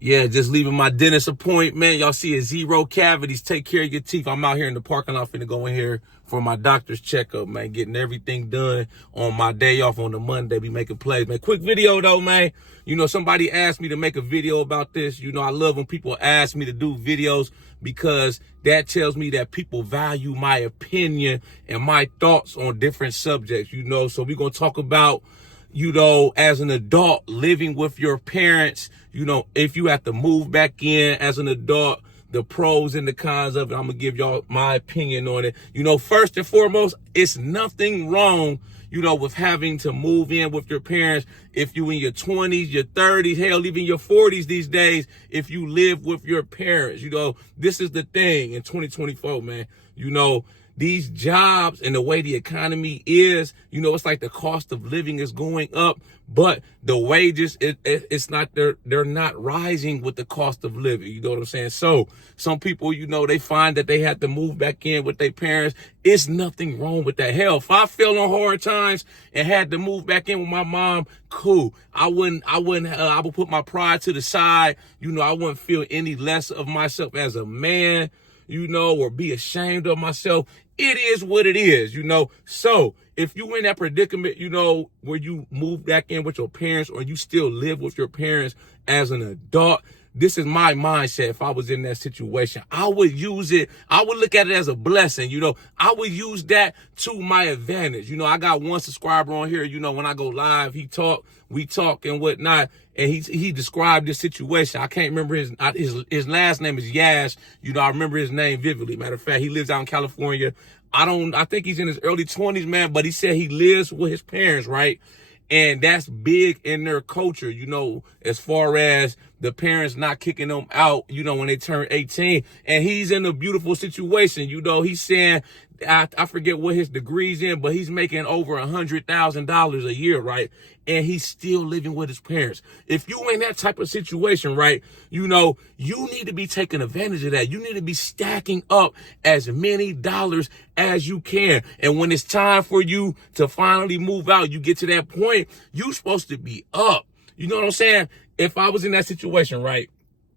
Yeah, just leaving my dentist appointment. Y'all see it, 0 cavities. Take care of your teeth. I'm out here in the parking lot finna go in here for my doctor's checkup, man. Getting everything done on my day off on the Monday. Be making plays, man. Quick video though, man. You know, somebody asked me to make a video about this. You know, I love when people ask me to do videos because that tells me that people value my opinion and my thoughts on different subjects, you know. So we're going to talk about, you know, as an adult, living with your parents, you know, if you have to move back in as an adult, the pros and the cons of it. I'm going to give y'all my opinion on it. You know, first and foremost, it's nothing wrong, you know, with having to move in with your parents. If you in your 20s, your 30s, hell, even your 40s these days, if you live with your parents, you know, this is the thing in 2024, man. You know, these jobs and the way the economy is, you know, it's like the cost of living is going up, but the wages, it's not, they're not rising with the cost of living. You know what I'm saying? So some people, you know, they find that they have to move back in with their parents. It's nothing wrong with that. Hell, if I fell on hard times and had to move back in with my mom, cool. I would put my pride to the side. You know, I wouldn't feel any less of myself as a man, you know, or be ashamed of myself. It is what it is, you know. So if you in that predicament, you know, where you move back in with your parents or you still live with your parents as an adult, this is my mindset. If I was in that situation, I would use it. I would look at it as a blessing. You know, I would use that to my advantage. You know, I got one subscriber on here, you know, when I go live, we talk and whatnot. And he described this situation. I can't remember his last name is Yash. You know, I remember his name vividly. Matter of fact, he lives out in California. I think he's in his early 20s, man, but he said he lives with his parents, right? And that's big in their culture, you know, as far as the parents not kicking them out, you know, when they turn 18. And he's in a beautiful situation. You know, he's saying, I forget what his degree's in, but he's making over $100,000 a year, right? And he's still living with his parents. If you in that type of situation, right, you know, you need to be taking advantage of that. You need to be stacking up as many dollars as you can. And when it's time for you to finally move out, you get to that point, you're supposed to be up. You know what I'm saying? If I was in that situation, right,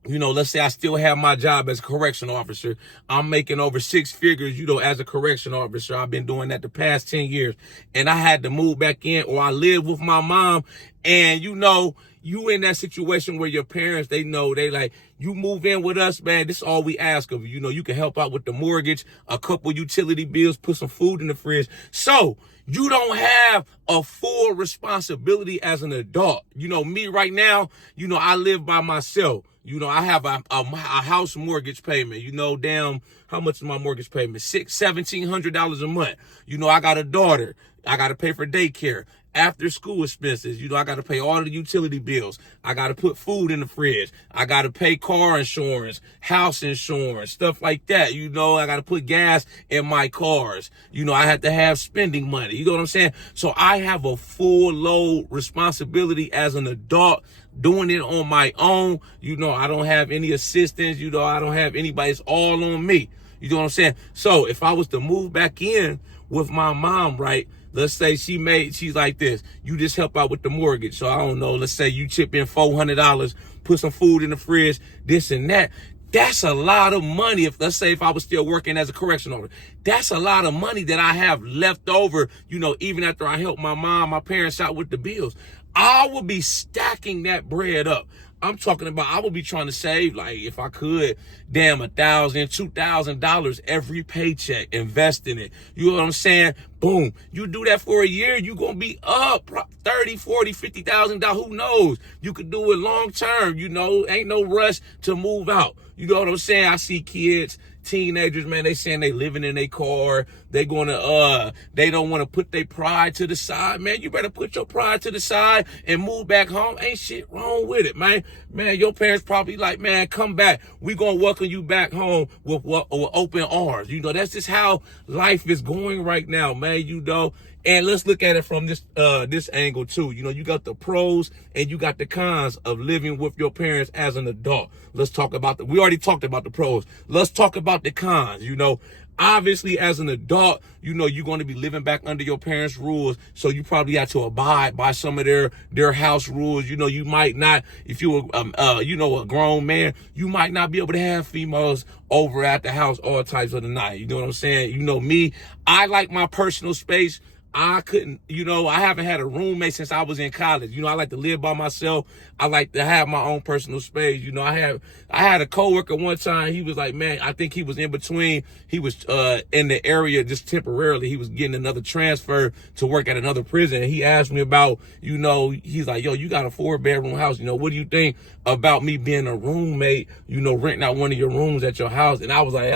you know, let's say I still have my job as a correctional officer. I'm making over 6 figures, you know, as a correctional officer. I've been doing that the past 10 years. And I had to move back in, or I live with my mom. And, you know, you in that situation where your parents, they know, they like, you move in with us, man, this is all we ask of you. You know, you can help out with the mortgage, a couple utility bills, put some food in the fridge. So you don't have a full responsibility as an adult. You know, me right now, you know, I live by myself. You know, I have a house mortgage payment. You know, damn, how much is my mortgage payment? $1,700 a month. You know, I got a daughter. I got to pay for daycare. After school expenses, you know, I got to pay all the utility bills. I got to put food in the fridge. I got to pay car insurance, house insurance, stuff like that. You know, I got to put gas in my cars. You know, I have to have spending money. You know what I'm saying? So I have a full load responsibility as an adult, doing it on my own. You know, I don't have any assistance. You know, I don't have anybody. It's all on me. You know what I'm saying? So if I was to move back in with my mom, right, let's say she's like this. You just help out with the mortgage. So I don't know, let's say you chip in $400, put some food in the fridge, this and that. That's a lot of money. Let's say if I was still working as a correctional officer, that's a lot of money that I have left over, you know, even after I help my parents out with the bills. I would be stacking that bread up. I'm talking about, I would be trying to save, like, if I could, damn, $1,000, $2,000 every paycheck, invest in it. You know what I'm saying? Boom. You do that for a year, you're going to be up $30,000, $40,000, $50,000. Who knows? You could do it long term. You know, ain't no rush to move out. You know what I'm saying? I see kids, teenagers, man, they saying they living in their car. They don't want to put their pride to the side. Man, you better put your pride to the side and move back home. Ain't shit wrong with it, man. Man, your parents probably like, man, come back. We gonna welcome you back home with open arms. You know, that's just how life is going right now, man, you know. And let's look at it from this angle too. You know, you got the pros and you got the cons of living with your parents as an adult. Let's talk about we already talked about the pros. Let's talk about the cons. You know, Obviously, as an adult, you know, you're going to be living back under your parents' rules. So you probably have to abide by some of their house rules. You know, you might not, if you're, you know, a grown man, you might not be able to have females over at the house all types of the night. You know what I'm saying? You know, me, I like my personal space. I couldn't, you know, I haven't had a roommate since I was in college. You know, I like to live by myself. I like to have my own personal space. You know, I had a coworker one time. He was like, man, I think he was in between. He was in the area just temporarily. He was getting another transfer to work at another prison. And he asked me about, you know, he's like, yo, you got a 4-bedroom house. You know, what do you think about me being a roommate, you know, renting out one of your rooms at your house? And I was like,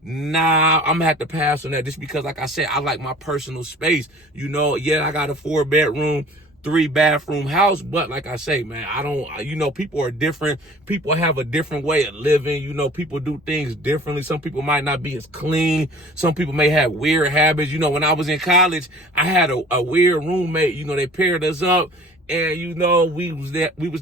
nah, I'm gonna have to pass on that just because, like I said, I like my personal space. You know, yeah, I got a 4-bedroom, 3-bathroom house, but like I say, man, I don't, you know, people are different. People have a different way of living. You know, people do things differently. Some people might not be as clean. Some people may have weird habits. You know, when I was in college, I had a weird roommate. You know, they paired us up. And, you know, we was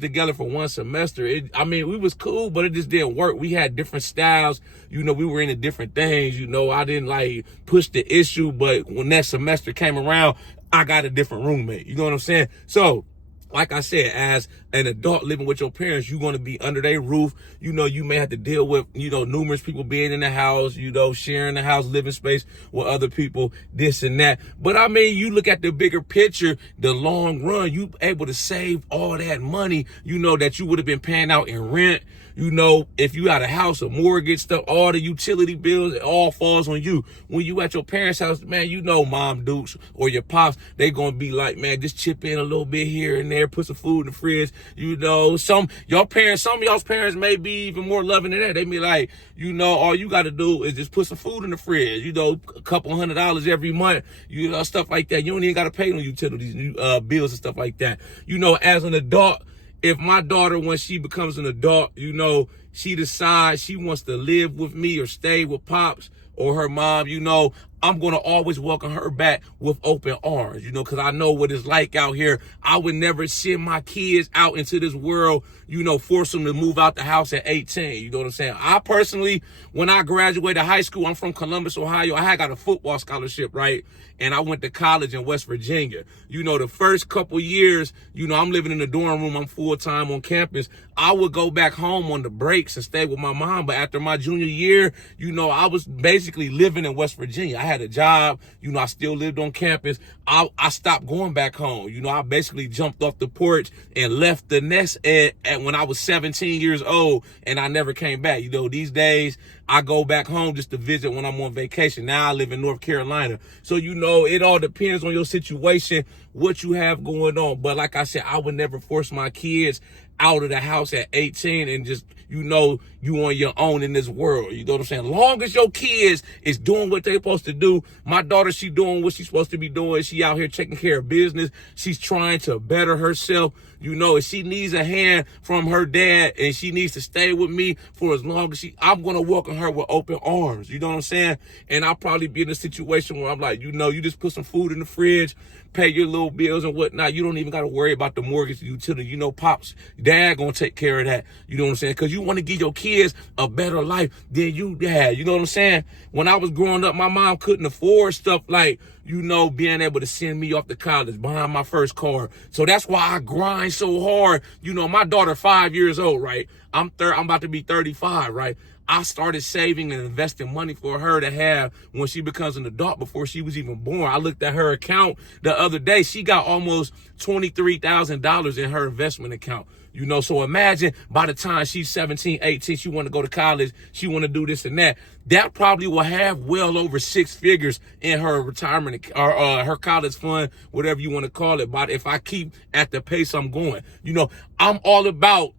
together for one semester. We was cool, but it just didn't work. We had different styles. You know, we were into different things. You know, I didn't like push the issue, but when that semester came around, I got a different roommate. You know what I'm saying? So, like I said, as an adult living with your parents, you're going to be under their roof. You know, you may have to deal with, you know, numerous people being in the house, you know, sharing the house, living space with other people, this and that. But I mean, you look at the bigger picture, the long run, you able to save all that money, you know, that you would have been paying out in rent. You know, if you got a house, a mortgage, stuff, all the utility bills, it all falls on you. When you at your parents' house, man, you know, mom, dukes, or your pops, they gonna be like, man, just chip in a little bit here and there, put some food in the fridge. You know, some of y'all's parents may be even more loving than that. They be like, you know, all you gotta do is just put some food in the fridge. You know, a couple $100 every month. You know, stuff like that. You don't even gotta pay no utilities, bills and stuff like that. You know, as an adult. If my daughter, when she becomes an adult, you know, she decides she wants to live with me or stay with pops or her mom, you know, I'm going to always welcome her back with open arms, you know, because I know what it's like out here. I would never send my kids out into this world, you know, force them to move out the house at 18. You know what I'm saying? I personally, when I graduated high school, I'm from Columbus, Ohio. I had got a football scholarship, right? And I went to college in West Virginia. You know, the first couple years, you know, I'm living in the dorm room. I'm full-time on campus. I would go back home on the breaks and stay with my mom. But after my junior year, you know, I was basically living in West Virginia. I had a job. You know, I still lived on campus. I stopped going back home. You know, I basically jumped off the porch and left the nest at when I was 17 years old, and I never came back. You know, these days, I go back home just to visit when I'm on vacation. Now I live in North Carolina. So, you know, it all depends on your situation, what you have going on. But like I said, I would never force my kids out of the house at 18 and just, you know, you on your own in this world. You know what I'm saying? Long as your kids is doing what they're supposed to do. My daughter, she doing what she's supposed to be doing. She out here taking care of business. She's trying to better herself. You know, if she needs a hand from her dad and she needs to stay with me for as long as I'm going to welcome her with open arms. You know what I'm saying? And I'll probably be in a situation where I'm like, you know, you just put some food in the fridge, pay your little bills and whatnot. You don't even got to worry about the mortgage, the utility. You know, pops, dad going to take care of that. You know what I'm saying? Because you want to give your kids a better life than you had. You know what I'm saying? When I was growing up, my mom couldn't afford stuff like, you know, being able to send me off to college, buying my first car. So that's why I grind so hard. You know, my daughter 5 years old, right? I'm about to be 35, right? I started saving and investing money for her to have when she becomes an adult before she was even born. I looked at her account the other day. She got almost $23,000 in her investment account. You know, so imagine by the time she's 17, 18, she want to go to college, she want to do this and that. That probably will have well over 6 figures in her retirement or her college fund, whatever you want to call it. But if I keep at the pace I'm going, you know, I'm all about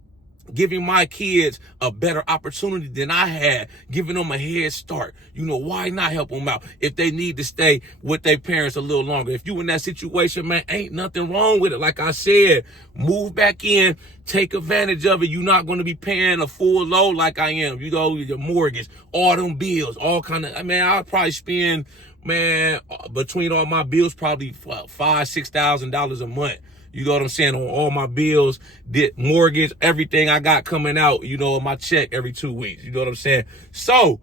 giving my kids a better opportunity than I had, giving them a head start. You know, why not help them out if they need to stay with their parents a little longer? If you in that situation, man, ain't nothing wrong with it. Like I said, move back in, take advantage of it. You're not going to be paying a full load like I am. You know, your mortgage, all them bills, all kind of, I mean, I'll probably spend, man, between all my bills, probably $5,000-$6,000 a month. You know what I'm saying? On all my bills, mortgage, everything I got coming out, you know, my check every 2 weeks. You know what I'm saying? So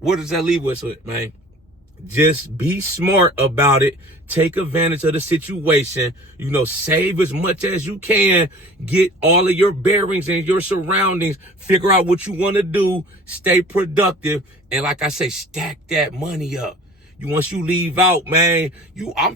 What does that leave us with, man? Just be smart about it. Take advantage of the situation. Save as much as you can. Get all of your bearings and your surroundings. Figure out what you want to do. Stay productive. And like I say, stack that money up. Once you leave out, man,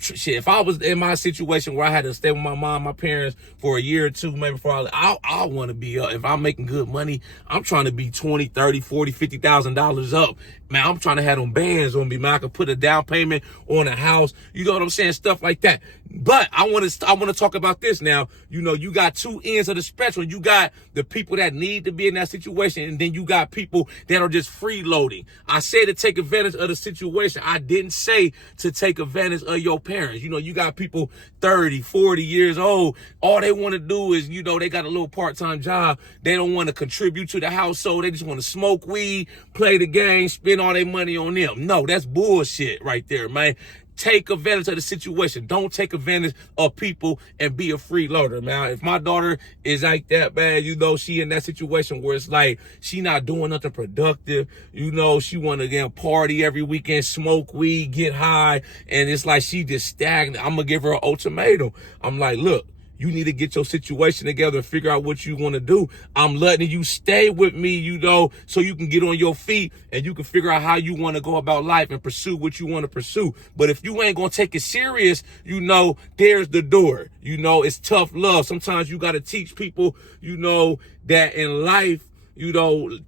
shit. If I was in my situation where I had to stay with my mom, my parents for a year or two, maybe before I want to be up. If I'm making good money, I'm trying to be 20, 30, 40, $50,000 up. Man, I'm trying to have them bands on me, man. I could put a down payment on a house. You know what I'm saying? Stuff like that. But I want to talk about this now. You got two ends of the spectrum. You got the people that need to be in that situation, and then you got people that are just freeloading. I say to take advantage of the situation. I didn't say to take advantage of your parents. You got people 30, 40 years old. All they want to do is, they got a little part-time job. They don't want to contribute to the household. They just want to smoke weed, play the game, spend all their money on them. No, that's bullshit right there, man. Take advantage of the situation. Don't take advantage of people and be a freeloader, man. If my daughter is like that, man, she in that situation where it's like she not doing nothing productive. She want to again party every weekend, smoke weed, get high, and it's like she just stagnant. I'm gonna give her an ultimatum. I'm like, look, you need to get your situation together and figure out what you want to do. I'm letting you stay with me, so you can get on your feet and you can figure out how you want to go about life and pursue what you want to pursue. But if you ain't going to take it serious, there's the door. It's tough love. Sometimes you got to teach people, that in life,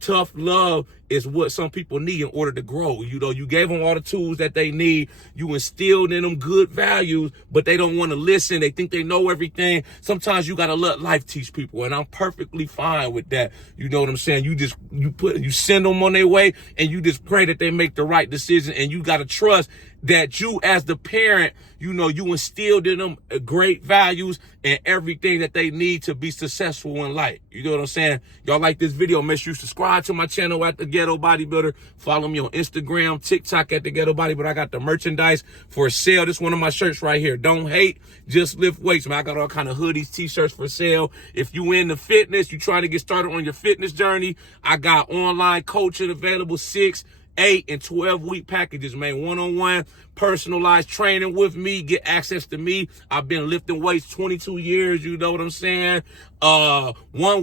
tough love is what some people need in order to grow. You gave them all the tools that they need. You instilled in them good values, but they don't want to listen. They think they know everything. Sometimes you got to let life teach people, and I'm perfectly fine with that. You know what I'm saying? You send them on their way, and you just pray that they make the right decision, and you got to trust that you as the parent, you instilled in them great values and everything that they need to be successful in life. You know what I'm saying? Y'all like this video, make sure you subscribe to my channel at The Ghetto Bodybuilder. Follow me on Instagram, TikTok at The Ghetto Bodybuilder. I got the merchandise for sale. This is one of my shirts right here. Don't hate, just lift weights, man. I got all kind of hoodies, t-shirts for sale. If you into fitness, you trying to get started on your fitness journey, I got online coaching available, 6, 8, and 12-week packages, man. One-on-one, personalized training with me. Get access to me. I've been lifting weights 22 years. You know what I'm saying? 1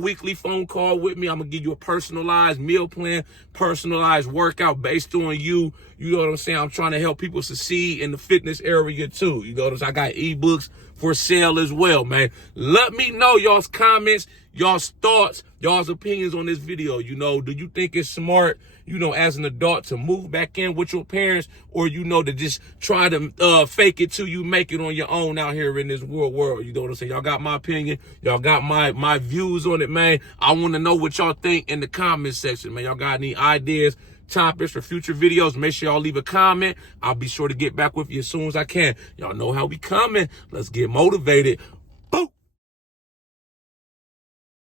weekly phone call with me. I'm going to give you a personalized meal plan, personalized workout based on you. You know what I'm saying? I'm trying to help people succeed in the fitness area too. You know what I'm saying? I got ebooks for sale as well, man. Let me know y'all's comments, y'all's thoughts, y'all's opinions on this video. Do you think it's smart, as an adult to move back in with your parents, or, to just try to fake it till you make it on your own out here in this world? You know what I'm saying? Y'all got my opinion. Y'all got my views on it, man. I want to know what y'all think in the comment section, man. Y'all got any ideas, topics for future videos? Make sure y'all leave a comment. I'll be sure to get back with you as soon as I can. Y'all know how we coming. Let's get motivated. Boom.